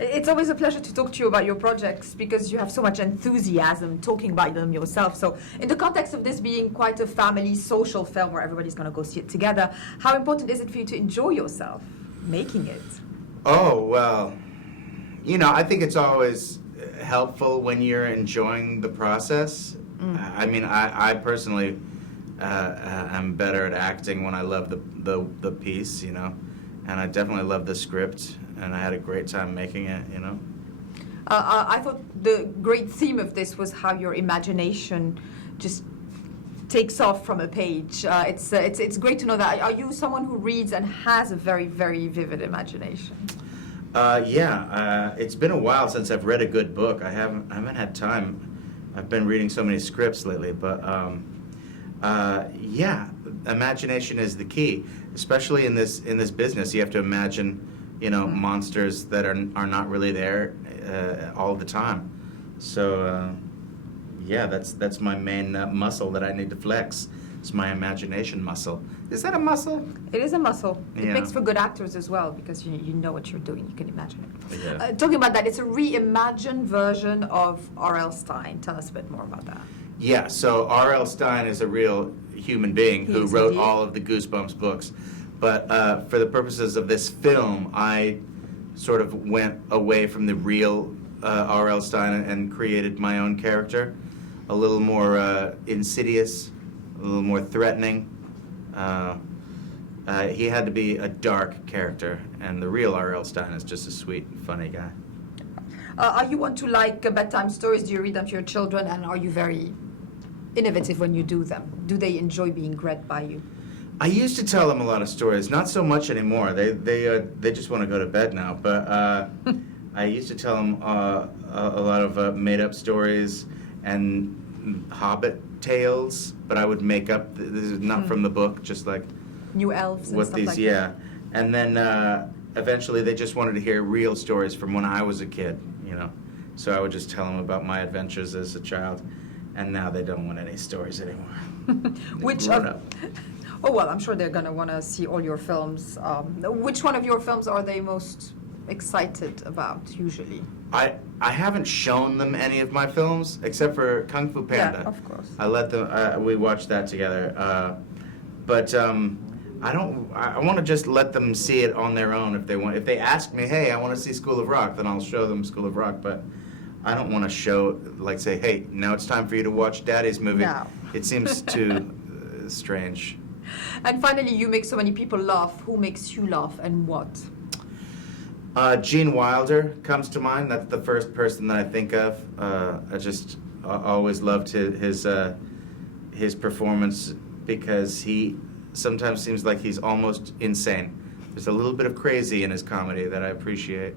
It's always a pleasure to talk to you about your projects because you have so much enthusiasm talking about them yourself. So in the context of this being quite a family social film where everybody's going to go see it together, how important is it for you to enjoy yourself making it? Oh, well, I think it's always helpful when you're enjoying the process. I mean, I personally am better at acting when I love the piece, and I definitely love the script, and I had a great time making it, I thought the great theme of this was how your imagination just takes off from a page. It's great to know that. Are you someone who reads and has a very, very vivid imagination? Yeah, it's been a while since I've read a good book. I haven't had time. I've been reading so many scripts lately, but yeah, imagination is the key, especially in this business. You have to imagine, monsters that are not really there all the time. So yeah, that's my main muscle that I need to flex. It's my imagination muscle. Is that a muscle? It is a muscle. It Yeah. makes for good actors as well because you know what you're doing. You can imagine it. Yeah. Talking about that, it's a reimagined version of R.L. Stine. Tell us a bit more about that. Yeah, so R.L. Stine is a real human being who is wrote indeed. all of the Goosebumps books. But for the purposes of this film, I sort of went away from the real R.L. Stine and created my own character, a little more insidious, a little more threatening. He had to be a dark character, and the real R.L. Stine is just a sweet, funny guy. Are you one to like bedtime stories? Do you read them to your children, and are you very innovative when you do them? Do they enjoy being read by you? I used to tell them a lot of stories, not so much anymore. They just want to go to bed now. But I used to tell them a lot of made-up stories and Hobbit tales, but I would make up. This is not from the book, just like New elves and what stuff these, like yeah. And then eventually they just wanted to hear real stories from when I was a kid, So I would just tell them about my adventures as a child, and now they don't want any stories anymore. Which grown of, up. Oh, well, I'm sure they're going to want to see all your films. Which one of your films are they most excited about, usually? I haven't shown them any of my films except for Kung Fu Panda. Yeah, of course. I let them. We watched that together. But I don't. I want to just let them see it on their own if they want. If they ask me, hey, I want to see School of Rock, then I'll show them School of Rock. But I don't want to show, say, hey, now it's time for you to watch Daddy's movie. No. It seems too strange. And finally, you make so many people laugh. Who makes you laugh and what? Gene Wilder comes to mind. That's the first person that I think of. I always loved his performance because he sometimes seems like he's almost insane. There's a little bit of crazy in his comedy that I appreciate.